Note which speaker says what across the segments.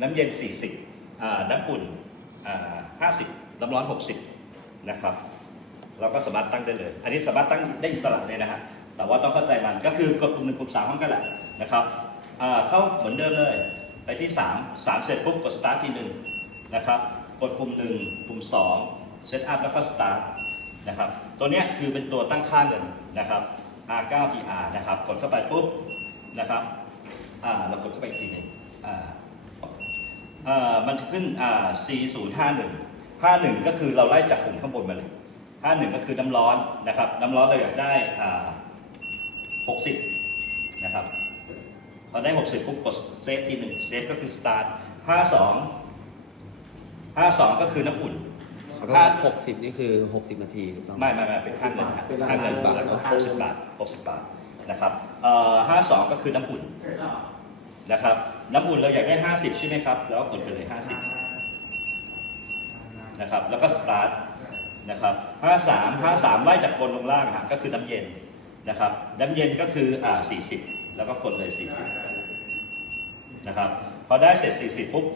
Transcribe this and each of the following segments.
Speaker 1: น้ำเย็น 40อ่าน้ำอุ่นอ่า50น้ำร้อน 60 นะครับ เราก็สามารถตั้งได้เลย อันนี้สามารถตั้งได้อิสระเลยนะฮะ แต่ว่าต้องเข้าใจมัน ก็คือกดปุ่มหนึ่งปุ่มสามพร้อมกันแหละนะครับอ่าเข้าเหมือนเดิมเลย ไปที่ 3 3 เสร็จปุ๊บกด start ทีหนึ่งนะครับ กดปุ่ม 1 ปุ่ม 2 set up แล้วก็ start นะครับ ตัวเนี้ยคือเป็นตัวตั้งค่าเงินนะครับ R9 PR นะครับ กดเข้าไปปุ๊บนะครับ อ่า เรากดเข้าไปอีกทีหนึงอ่า มันจะขึ้นอ่า4051 51 ก็คือเราไล่จากกลุ่มข้างบนมาเลย 51 ก็คือน้ำร้อนนะครับ น้ำร้อนเราอยากได้อ่า60 นะครับพอได้ 60ปุ๊บกดเซฟทีหนึ่งเซฟก็คือ start 52 52 ก็คือน้ำอุ่น
Speaker 2: ขอโทษหกสิบนี่คือหกสิบนาทีถูกต้องห
Speaker 1: ไม่ไม่ไม่เป็นค่าเงินครับ
Speaker 2: เป็นราคา
Speaker 1: ค่าเงิน
Speaker 2: บาท
Speaker 1: แล้วก็
Speaker 2: เหรอ
Speaker 1: หกสิบบาทหกสิบบาทนะครับเอ่อห้าสองก็คือน้ำอุ่น นะครับ น้ำอุ่นเราอยากได้ห้าสิบใช่ไหมครับ แล้วก็กดไปเลยห้าสิบนะครับ แล้วก็สตาร์ทนะครับห้าสามห้าสามไล่จากบนลงล่างฮะก็คือน้ำเย็นนะครับ น้ำเย็นก็คืออ่าสี่สิบแล้วก็กดเลยสี่สิบนะครับ พอได้เสร็จ 40 ปุ๊บ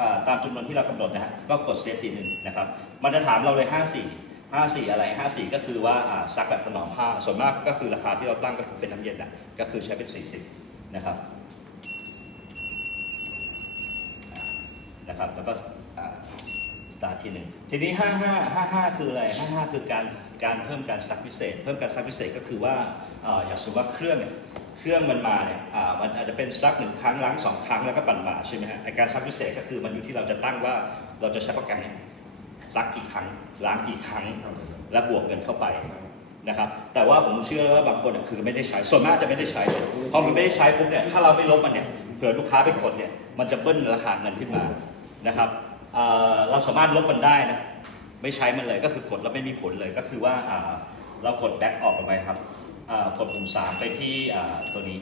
Speaker 1: อ่าตามจำนวนที่เรากำหนดนะฮะ ก็กดเซฟทีหนึ่งนะครับ มันจะถามเราเลย 54 54 อะไร 54 ก็คือว่าอ่าซักแบบถนอมผ้า ส่วนมากก็คือราคาที่เราตั้งก็คือเป็นน้ำเย็นแหละก็คือใช้เป็น 40 นะครับอ่า นะครับแล้วก็สตาร์ททีหนึ่งทีนี้ 55 55 คืออะไร 55 คือการการเพิ่มการซักพิเศษ เพิ่มการซักพิเศษก็คือว่าอย่างสมมติว่าเครื่องเนี่ยเครื่องมันมาเนี่ยมันอาจจะเป็นซักหนึ่งครั้งล้างสองครั้งแล้วก็ปั่นมาใช่ไหมฮะไอการซักพิเศษก็คือมันอยู่ที่เราจะตั้งว่าเราจะใช้โปรแกรมเนี่ยซักกี่ครั้งล้างกี่ครั้ง และบวกเงินเข้าไปนะครับแต่ว่าผมเชื่อว่าบางคนเนี่ยคือไม่ได้ใช้ส่วนมากจะไม่ได้ใช้เลยพอมันไม่ได้ใช้ปุ๊บเนี่ยถ้าเราไม่ลบมันเนี่ยเผื่อลูกค้าไปกดเนี่ยมันจะเบิ้ลราคาเงินขึ้นมา นะครับเเราสามารถลบมันได้นะไม่ใช้มันเลยก็คือกดแล้วไม่มีผลเลยก็คือว่าเรากดแบ็กออกไปครับกดปุ่ม3ไปที่ตัวนี้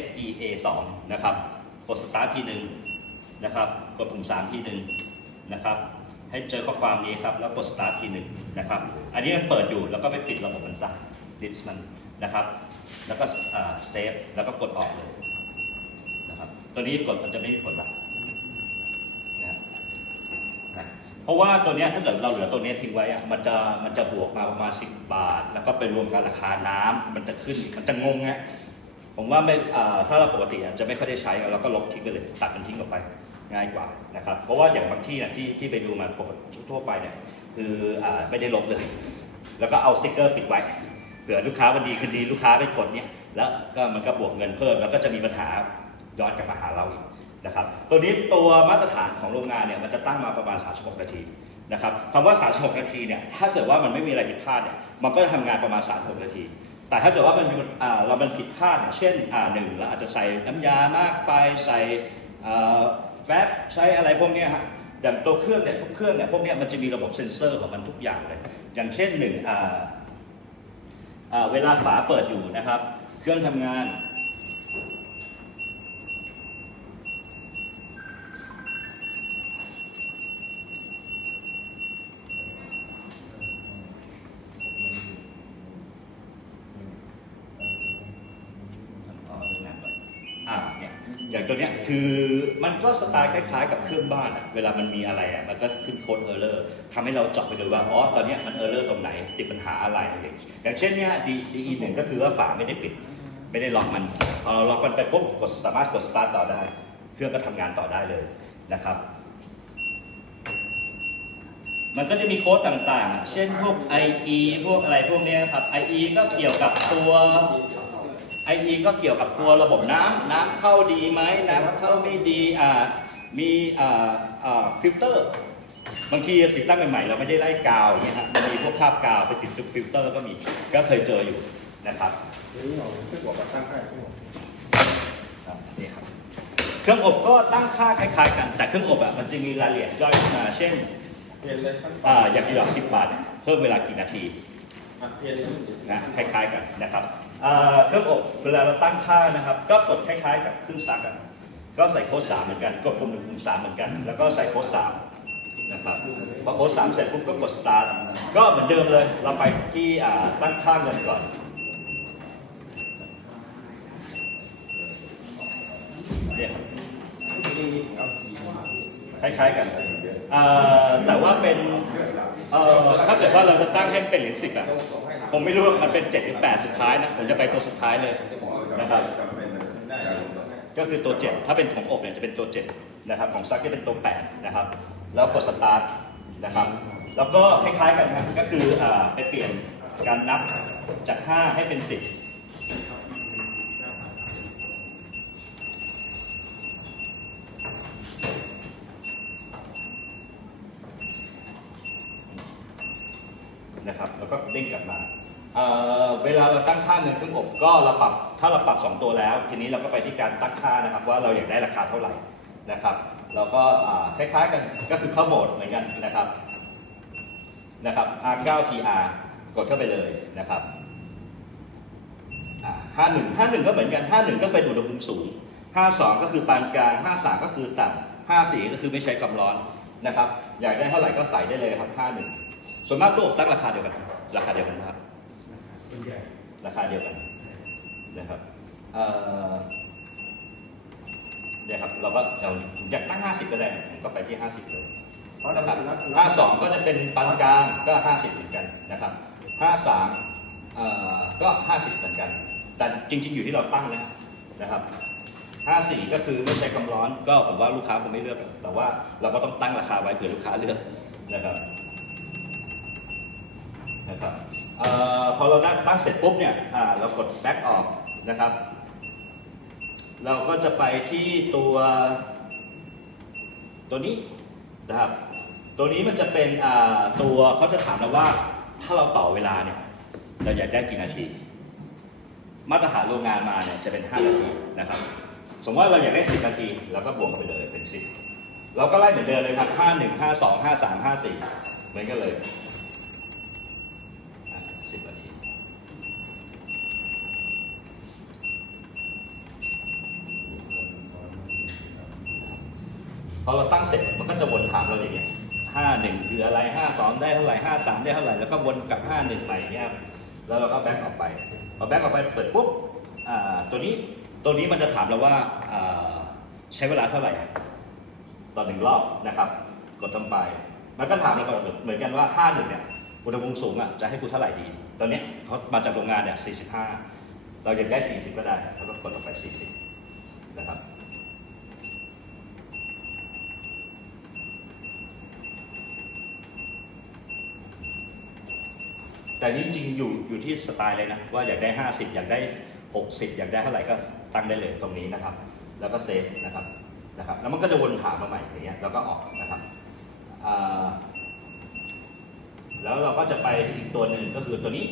Speaker 1: FEA 2นะครับกด start ทีหนึ่งนะครับกดปุ่ม3ทีหนึ่งนะครับให้เจอข้อความนี้ครับแล้วกด start ทีหนึ่งนะครับ อันนี้มันเปิดอยู่แล้วก็ไปปิดระบบมันซะ list มันนะครับ แล้วก็อ่า save แล้วก็กดออกเลยนะครับ ตัวนี้กดมันจะไม่มีผลละนะ นะเพราะว่าตัวนี้ถ้าเกิดเราเหลือตัวนี้ทิ้งไว้อะมันจะมันจะบวกมาประมาณ10 บาท แล้วก็ไปรวมกับราคาน้ำมันจะขึ้นมันจะงงไงผมว่าไม่อ่าถ้าเราปกติอะจะไม่ค่อยได้ใช้เราก็ลบทิ้งไปเลยตัดมันทิ้งออกไปง่ายกว่านะครับเพราะว่าอย่างบางที่นี่ยที่ที่ไปดูมาปกติทั่วไปเนี่ยคืออไม่ได้ลบเลย แล้วก็เอาสติกเกอร์ปิดไว้เผื่อลูกค้าวันดีคืนดีลูกค้าไปกดเนี่ยแล้วก็มันก็บวกเงินเพิ่มแล้วก็จะมีปัญหาย้อนกลับมาหาเราอีก นะครับตัวนี้ตัวมาตรฐานของโรงงานเนี่ยมันจะตั้งมาประมาณ 36 นาทีนะครับคำว่า 36 นาทีเนี่ยถ้าเกิดว่ามันไม่มีอะไรผิดพลาดเนี่ยมันก็จะทำงานประมาณ 36 นาที แต่ถ้าเกิดว่ามันมีเรามันผิดพลาดเนี่ยเช่นหนึ่งเราอาจจะใส่น้ำยามากไปใส่แฟบใช้อะไรพวกนี้ฮะอย่างตัวเครื่องเนี่ยทุกเครื่องเนี่ยพวกนี้มันจะมีระบบเซ็นเซอร์ของมันทุกอย่างเลย อย่างเช่นหนึ่งเวลาฝาเปิดอยู่นะครับ เครื่องทำงาน อ๋อเรื่องน้ำก่อนอ่าเนี่ย อย่างตัวเนี้ยคือมันก็สไตล์คล้ายๆ กับเครื่องบ้านอะเวลามันมีอะไรอะมันก็ขึ้นโค้ดเออร์เลอร์ทำให้เราเจาะไปดูว่าอ๋อตอนเนี้ยมันเออร์เลอร์ตรงไหน ติดปัญหาอะไรอะไรอย่างเช่นเนี้ยดีดีหนึ่งก็คือว่าฝาไม่ได้ปิด ไม่ได้ล็อกมันพอเราล็อกมันไปปุ๊บกดสามารถกดสตาร์ทต่อได้ เครื่องก็ทำงานต่อได้เลยนะครับมันก็จะมีโค้ดต่างๆ เช่นพวก IE พวกอะไรพวกเนี้ยครับ IE ก็เกี่ยวกับตัว IE ก็เกี่ยวกับตัวระบบน้ำน้ำเข้าดีไหมน้ำเข้าไม่ดีอ่ามีอ่าอ่าฟิลเตอร์ บางทีติดตั้งใหม่ๆเราไม่ได้ไล่กาวอย่างเงี้ยฮะมันมีพวกคราบกาวไปติดฟิลเตอร์ก็มีก็เคยเจออยู่นะครับ
Speaker 3: นี่เราขึ้นหัวกับตั้งค่ายทั้งหมด
Speaker 1: ครับนี่ครับเครื่องอบก็ตั้งค่าคล้ายๆกัน แต่เครื่องอบอะมันจะมีรายละเอียดย่อยขึ้นมาเช่น
Speaker 3: เปลี่ยนเลยขั้นตอ
Speaker 1: อ่านอย่างที่บอก10 บาทเนี่ยเพิ่มเวลากี่นาที
Speaker 3: อะ เปลี่ยนเลย
Speaker 1: นะคล้ายๆกันนะครับเครื่องอบเวลาเราตั้งค่านะครับ ก็กดคล้ายๆกับเครื่องซักอะก็ใส่โค้ดสามเหมือนกัน กดปุ่มหนึ่งปุ่มสามเหมือนกัน แล้วก็ใส่โค้ดสามนะครับพอโค้ดสามเสร็จปุ๊บก็กดสตาร์ทก็เหมือนเดิมเลย เราไปที่ตั้งค่าเงินก่อนเนี่ยคล้ายๆกันแต่ว่าเป็น เอ่อถ้าเกิดว่าเราจะตั้งให้เป็นเหรียญสิบอะผมไม่รู้ว่ามันเป็นเจ็ดหรือแปดสุดท้ายนะ ผมจะไปตัวสุดท้ายเลยนะครับ ก็คือตัวเจ็ดถ้าเป็นของอบเนี่ยจะเป็นตัวเจ็ดนะครับ ของซักจะเป็นตัวแปดนะครับ แล้วกดสตาร์ทนะครับ แล้วก็คล้ายๆกันครับก็คืออ่าไปเปลี่ยนการนับจาก5ให้เป็น10นะครับ แล้วก็เด้งกลับมาเอ่อเว ลาเราตั้งค่าเงินเครื่องอบก็เราปรับถ้าเราปรับ 2 ตัวแล้ว ทีนี้เราก็ไปที่การตั้งค่านะครับว่าเราอยากได้ราคาเท่าไหร่นะครับแล้วก็คล้ายๆกันก็คือเข้าโหมดเหมือนกันนะครับนะครับ R9 PR กดเข้าไปเลยนะครับอ่า51 51 ก็เหมือนกัน 51 ก็เป็นอุณหภูมิสูง 52 ก็คือปานกลาง 53 ก็คือต่ำ54 ก็คือไม่ใช้ความร้อนนะครับ อยากได้เท่าไหร่ก็ใส่ได้เลยครับ 51 ส่วนมากตู้อบตั้งราคาเดียวกัน ราคาเดียวกันนะครับ
Speaker 4: ส่วนใหญ่
Speaker 1: ราคาเดียวกันนะครับเอ่อเนี่ยครับเราก็เราผมอยากตั้ง 50 ก็ได้ผมก็ไปที่ 50 เลยนะครับ52 ก็จะเป็นปานกลางก็ 50 เหมือนกันนะครับ 53เอ่อก็ 50 เหมือนกัน แต่จริง ๆ อยู่ที่เราตั้งนะครับนะครับ 54 ก็คือไม่ใช้ความร้อนก็ผมว่าลูกค้าคงไม่เลือกหรอกแต่ว่าเราก็ต้องตั้งราคาไว้เผื่อลูกค้าเลือกนะครับ นะครับออพอเราตั้งตั้งเสร็จปุ๊บเนี่ยเรากดแบ็กออกนะครับ เราก็จะไปที่ตัวตัวนี้นะครับ ตัวนี้มันจะเป็นตัวเขาจะถามเราว่าถ้าเราต่อเวลาเนี่ยเราอยากได้กี่นาที มาตรฐานโรงงานมาเนี่ยจะเป็น 5 นาทีนะครับ สมมติว่าเราอยากได้ 10 นาทีเราก็บวกไปเลยเป็น 10 เราก็ไล่เหมือนเดิมเลยครับ 51 52 53 54 เหมือนกันเลย 10นาทีพอเราตั้งเสร็จมันก็จะวนถามเราอย่างเงี้ย51คืออะไร52ได้เท่าไหร่53ได้เท่าไหร่แล้วก็วนกลับ51ใหม่อย่างเงี้ยครับแล้วเราก็แบ็กออกไปพอแบ็กออกไปเสร็จปุ๊บตัวนี้ตัวนี้มันจะถามเราว่าใช้เวลาเท่าไหร่ต่อหนึ่งรอบนะครับ กดลงไป มันก็ถามเราเหมือนกันว่า51เนี่ยอุณหภูมิสูงอะจะให้กูเท่าไหร่ดี ตอนนี้เขามาจากโรงงานเนี่ย45 เราอยากได้ 40 ก็ได้แล้วก็กดลงไป 40 นะครับแต่นี่จริงอยู่อยู่ที่สไตล์เลยนะ ว่าอยากได้ 50 อยากได้ 60 อยากได้เท่าไหร่ก็ตั้งได้เลยตรงนี้นะครับ แล้วก็เซฟนะครับนะครับ แล้วมันก็จะวนถามมาใหม่อย่างเงี้ยแล้วก็ออกนะครับอ่า แล้วเราก็จะไปอีกตัวหนึ่งก็คือตัวนี้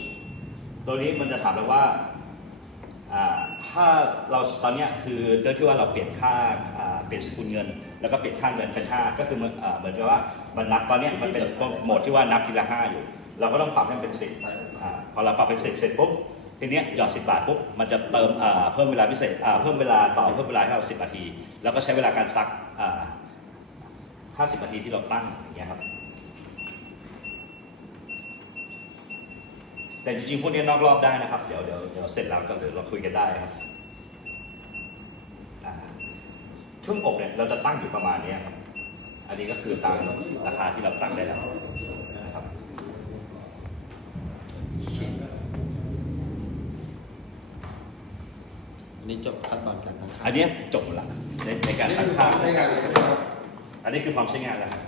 Speaker 1: ตัวนี้มันจะถามเราว่าถ้าเราตอนนี้คือด้วยที่ว่าเราเปลี่ยนค่าเปลี่ยนสกุลเงิน แล้วก็เปลี่ยนค่าเงินเป็นห้าก็คือเหมือนกับว่ามันนับตอนเนี้ยมันเป็นโหมดที่ว่านับทีละห้าอยู่ เราก็ต้องปรับให้มันเป็นสิบพอเราปรับเป็นสิบเสร็จปุ๊บทีนี้หยอดสิบาทปุ๊บมันจะเติมเพิ่มเวลาพิเศษเพิ่มเวลาต่อเพิ่มเวลาให้เราสิบนาที แล้วก็ใช้เวลาการซักห้าสิบนาทีที่เราตั้งอย่างเงี้ยครับ แต่จริงๆ พวกนี้นอกรอบได้นะครับ เดี๋ยวเดี๋ยวเดี๋ยวเสร็จแล้วก็เดี๋ยวเราคุยกันได้ครับอ่าเครื่องอบเนี่ยเราจะตั้งอยู่ประมาณเนี้ยครับ อันนี้ก็คือตามราคาที่เราตั้งได้แล้วนะครับ
Speaker 2: อันนี้จบขั้นตอนการตั้งค่า
Speaker 1: อันเนี้ยจบละในในการตั้งค่า
Speaker 3: ใช้งานเลย
Speaker 1: อันนี้คือความใช้งานแล้วครับ